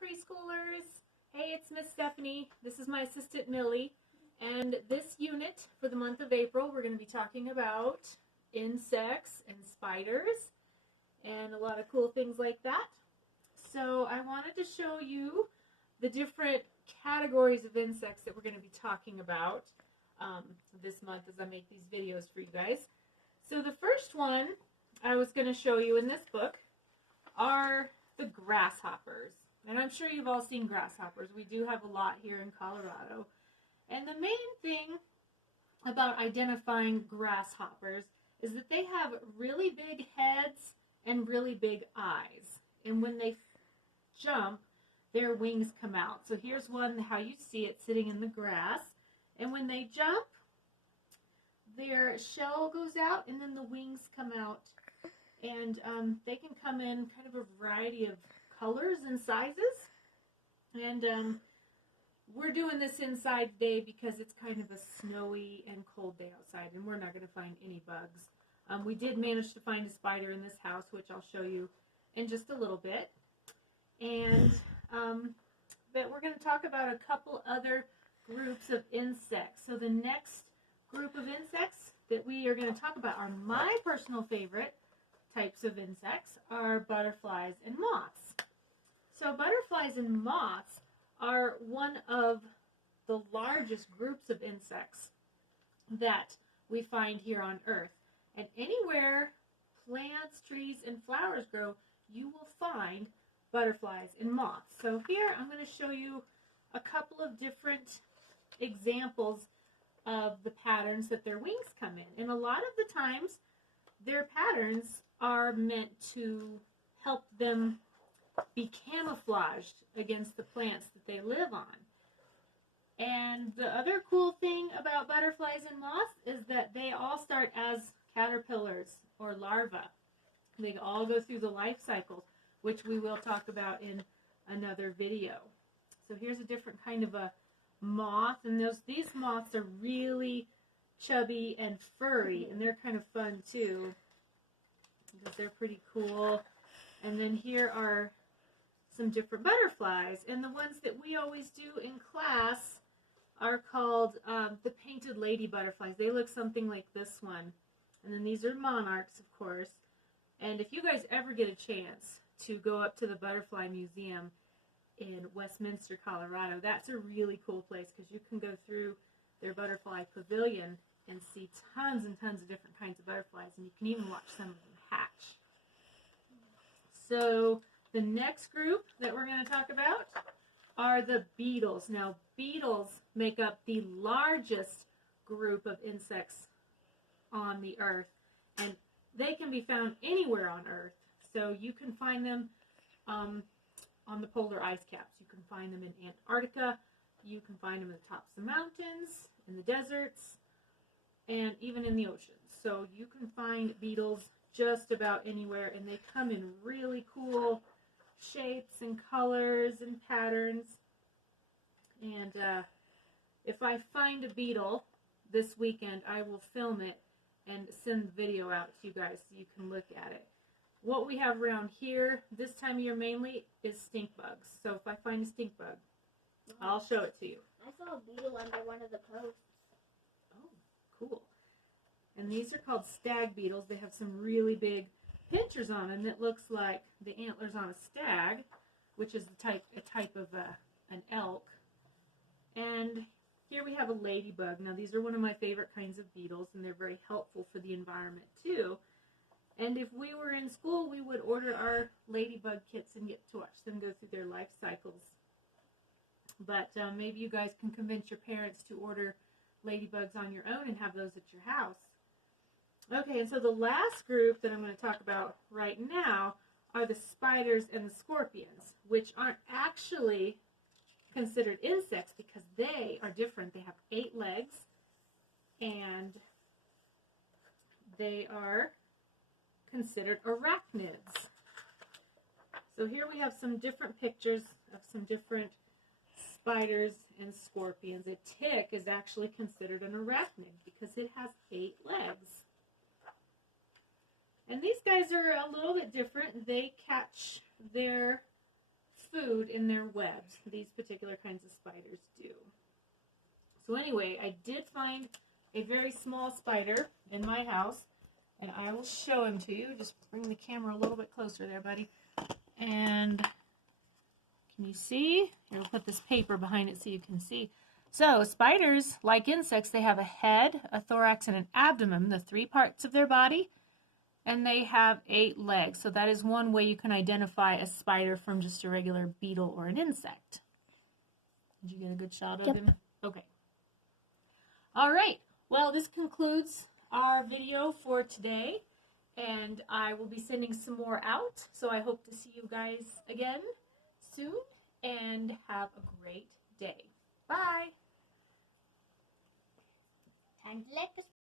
preschoolers. Hey, it's Miss Stephanie. This is my assistant Millie. And this unit for the month of April, we're going to be talking about insects and spiders and a lot of cool things like that. So I wanted to show you the different categories of insects that we're going to be talking about this month as I make these videos for you guys. So the first one I was going to show you in this book are the grasshoppers. And I'm sure you've all seen grasshoppers. We do have a lot here in Colorado. And the main thing about identifying grasshoppers is that they have really big heads and really big eyes. And when they jump, their wings come out. So here's one, how you see it sitting in the grass. And when they jump, their shell goes out and then the wings come out. And they can come in kind of a variety of colors and sizes. And we're doing this inside today because it's kind of a snowy and cold day outside, and we're not going to find any bugs. We did manage to find a spider in this house, which I'll show you in just a little bit. And but we're going to talk about a couple other groups of insects. So the next group of insects that we are going to talk about are my personal favorite types of insects are butterflies and moths. So butterflies and moths are one of the largest groups of insects that we find here on Earth. And anywhere plants, trees, and flowers grow, you will find butterflies and moths. So here I'm going to show you a couple of different examples of the patterns that their wings come in. And a lot of the times, their patterns are meant to help them be camouflaged against the plants that they live on. And the other cool thing about butterflies and moths is that they all start as caterpillars or larvae. They all go through the life cycle, which we will talk about in another video. So here's a different kind of a moth, and these moths are really chubby and furry, and they're kind of fun too because they're pretty cool. And then here are some different butterflies, and the ones that we always do in class are called the painted lady butterflies. They look something like this one. And then these are monarchs, of course. And if you guys ever get a chance to go up to the Butterfly Museum in Westminster, Colorado, that's a really cool place because you can go through their butterfly pavilion and see tons and tons of different kinds of butterflies, and you can even watch some of them hatch. So the next group that we're going to talk about are the beetles. Now, beetles make up the largest group of insects on the earth, and they can be found anywhere on Earth. So you can find them on the polar ice caps. You can find them in Antarctica. You can find them at the tops of mountains, in the deserts, and even in the oceans. So you can find beetles just about anywhere, and they come in really cool shapes and colors and patterns. And if I find a beetle this weekend, I will film it and send the video out to you guys so you can look at it. What we have around here this time of year mainly is stink bugs. So if I find a stink bug, I'll show it to you. I saw a beetle under one of the posts. Oh, cool. And these are called stag beetles. They have some really big pinchers on them that looks like the antlers on a stag, which is a type of an elk. And here we have a ladybug. Now these are one of my favorite kinds of beetles, and they're very helpful for the environment too. And if we were in school, we would order our ladybug kits and get to watch them go through their life cycles. But maybe you guys can convince your parents to order ladybugs on your own and have those at your house. Okay, and so the last group that I'm going to talk about right now are the spiders and the scorpions, which aren't actually considered insects because they are different. They have 8 legs, and they are considered arachnids. So here we have some different pictures of some different spiders and scorpions. A tick is actually considered an arachnid because it has 8 legs. And these guys are a little bit different. They catch their food in their webs. These particular kinds of spiders do. So anyway, I did find a very small spider in my house, and I will show him to you. Just bring the camera a little bit closer there, buddy. And can you see? Here, we'll put this paper behind it so you can see. So spiders, like insects, they have a head, a thorax, and an abdomen, the 3 parts of their body, and they have 8 legs. So that is one way you can identify a spider from just a regular beetle or an insect. Did you get a good shot of him? Okay. All right. Well, this concludes our video for today, and I will be sending some more out. So I hope to see you guys again soon, and have a great day. Bye. Time to let the